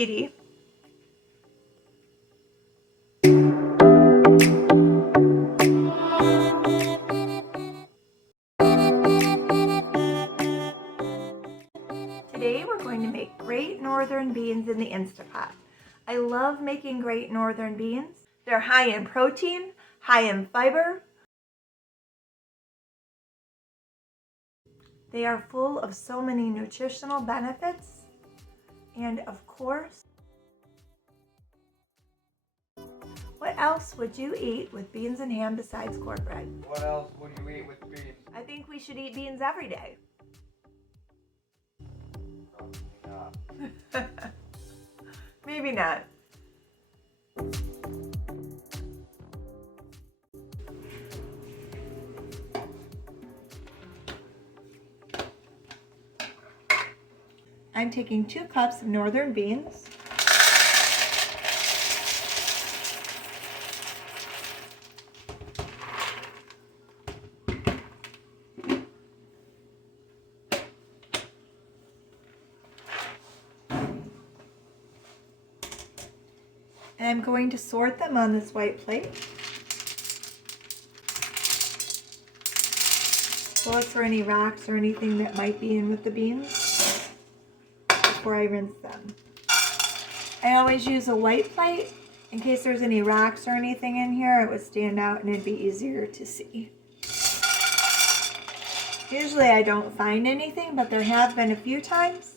Edie. Today we're going to make Great Northern beans in the Instapot. I love making Great Northern beans. They're high in protein, high in fiber. They are full of so many nutritional benefits. And of course, what else would you eat with beans and ham besides cornbread? What else would you eat with beans? I think we should eat beans every day. Probably not. Maybe not. I'm taking 2 cups of northern beans. And I'm going to sort them on this white plate. Look for any rocks or anything that might be in with the beans before I rinse them. I always use a white plate in case there's any rocks or anything in here. It would stand out and it'd be easier to see. Usually I don't find anything, but there have been a few times.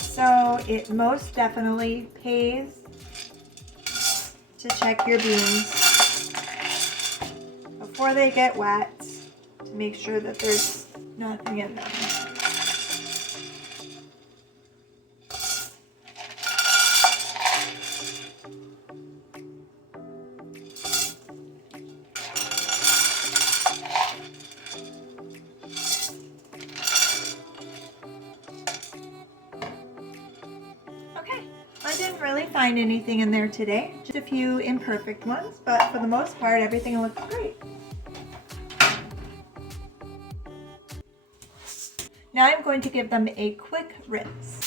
So it most definitely pays to check your beans before they get wet to make sure that there's nothing in them. I didn't really find anything in there today, just a few imperfect ones, but for the most part, everything looks great. Now I'm going to give them a quick rinse.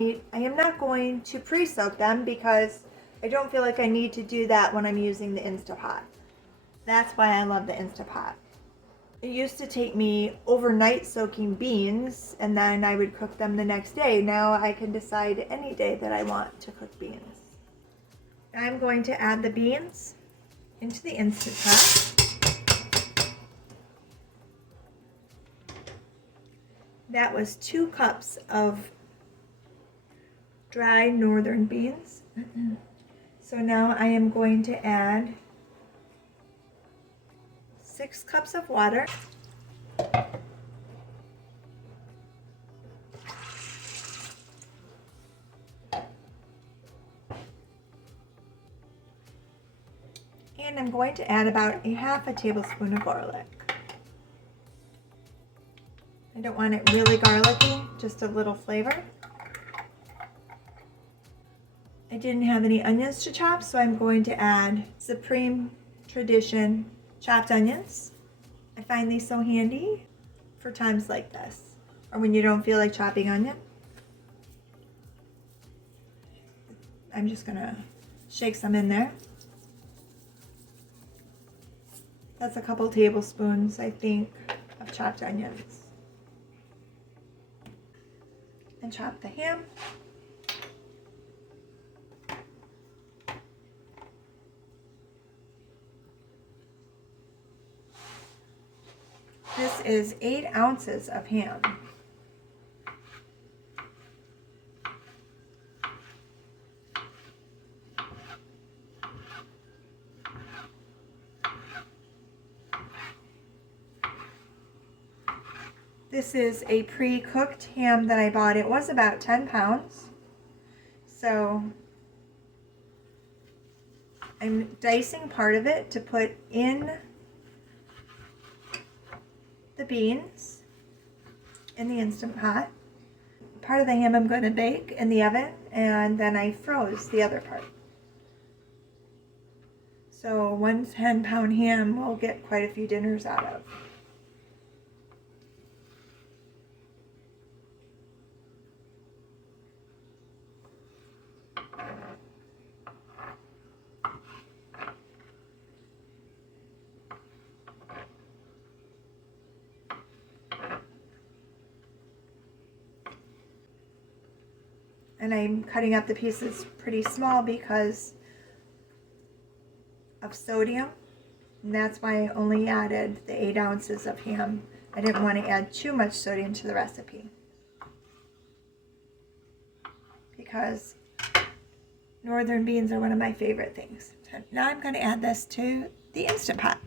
I am not going to pre-soak them because I don't feel like I need to do that when I'm using the Instapot. That's why I love the Instapot. It used to take me overnight soaking beans and then I would cook them the next day. Now I can decide any day that I want to cook beans. I'm going to add the beans into the Instant Pot. That was 2 cups of dried northern beans. So now I am going to add 6 cups of water. And I'm going to add about a half a tablespoon of garlic. I don't want it really garlicky, just a little flavor. I didn't have any onions to chop, so I'm going to add Supreme Tradition chopped onions. I find these so handy for times like this, or when you don't feel like chopping onion. I'm just gonna shake some in there. That's a couple tablespoons, I think, of chopped onions. And chop the ham. This is 8 ounces of ham. This is a pre-cooked ham that I bought. It was about 10 pounds. So I'm dicing part of it to put in the beans in the Instant Pot. Part of the ham I'm going to bake in the oven, and then I froze the other part. So 1 10-pound ham will get quite a few dinners out of. And I'm cutting up the pieces pretty small because of sodium. And that's why I only added the 8 ounces of ham. I didn't want to add too much sodium to the recipe, because northern beans are one of my favorite things. So now I'm going to add this to the Instant Pot.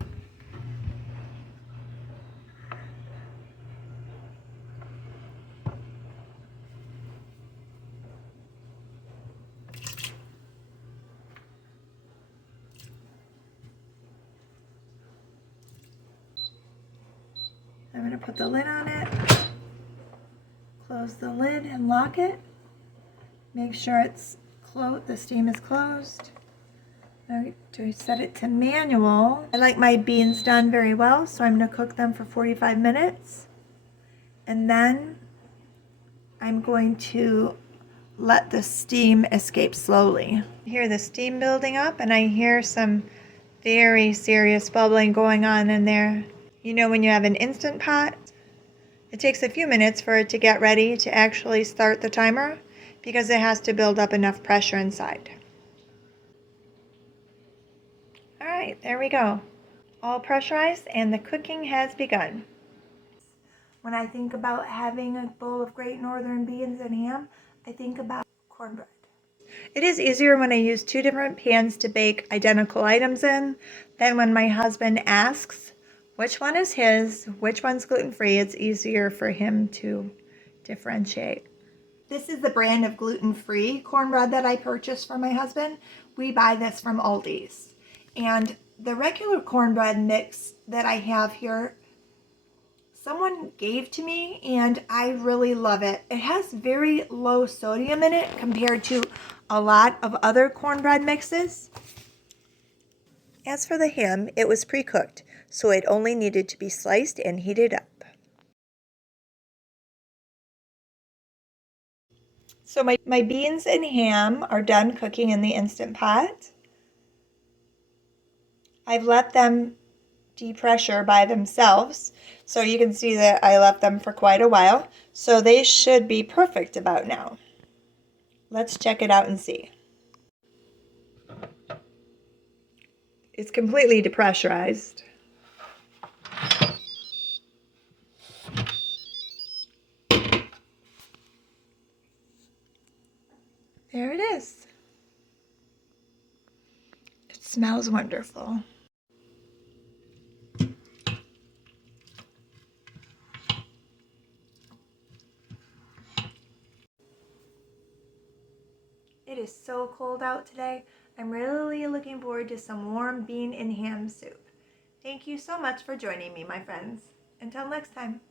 I'm going to put the lid on it, close the lid and lock it. Make sure it's closed, the steam is closed. To set it to manual. I like my beans done very well, so I'm going to cook them for 45 minutes. And then I'm going to let the steam escape slowly. I hear the steam building up, and I hear some very serious bubbling going on in there. You know, when you have an Instant Pot, it takes a few minutes for it to get ready to actually start the timer, because it has to build up enough pressure inside. All right, there we go. All pressurized, and the cooking has begun. When I think about having a bowl of great northern beans and ham, I think about cornbread. It is easier when I use 2 different pans to bake identical items in than when my husband asks which one is his, which one's gluten-free. It's easier for him to differentiate. This is the brand of gluten-free cornbread that I purchased for my husband. We buy this from Aldi's. And the regular cornbread mix that I have here, someone gave to me, and I really love it. It has very low sodium in it compared to a lot of other cornbread mixes. As for the ham, it was pre-cooked, so it only needed to be sliced and heated up. So my beans and ham are done cooking in the Instant Pot. I've let them depressure by themselves, so you can see that I left them for quite a while, so they should be perfect about now. Let's check it out and see. It's completely depressurized. There it is. It smells wonderful. It is so cold out today. I'm really looking forward to some warm bean and ham soup. Thank you so much for joining me, my friends. Until next time.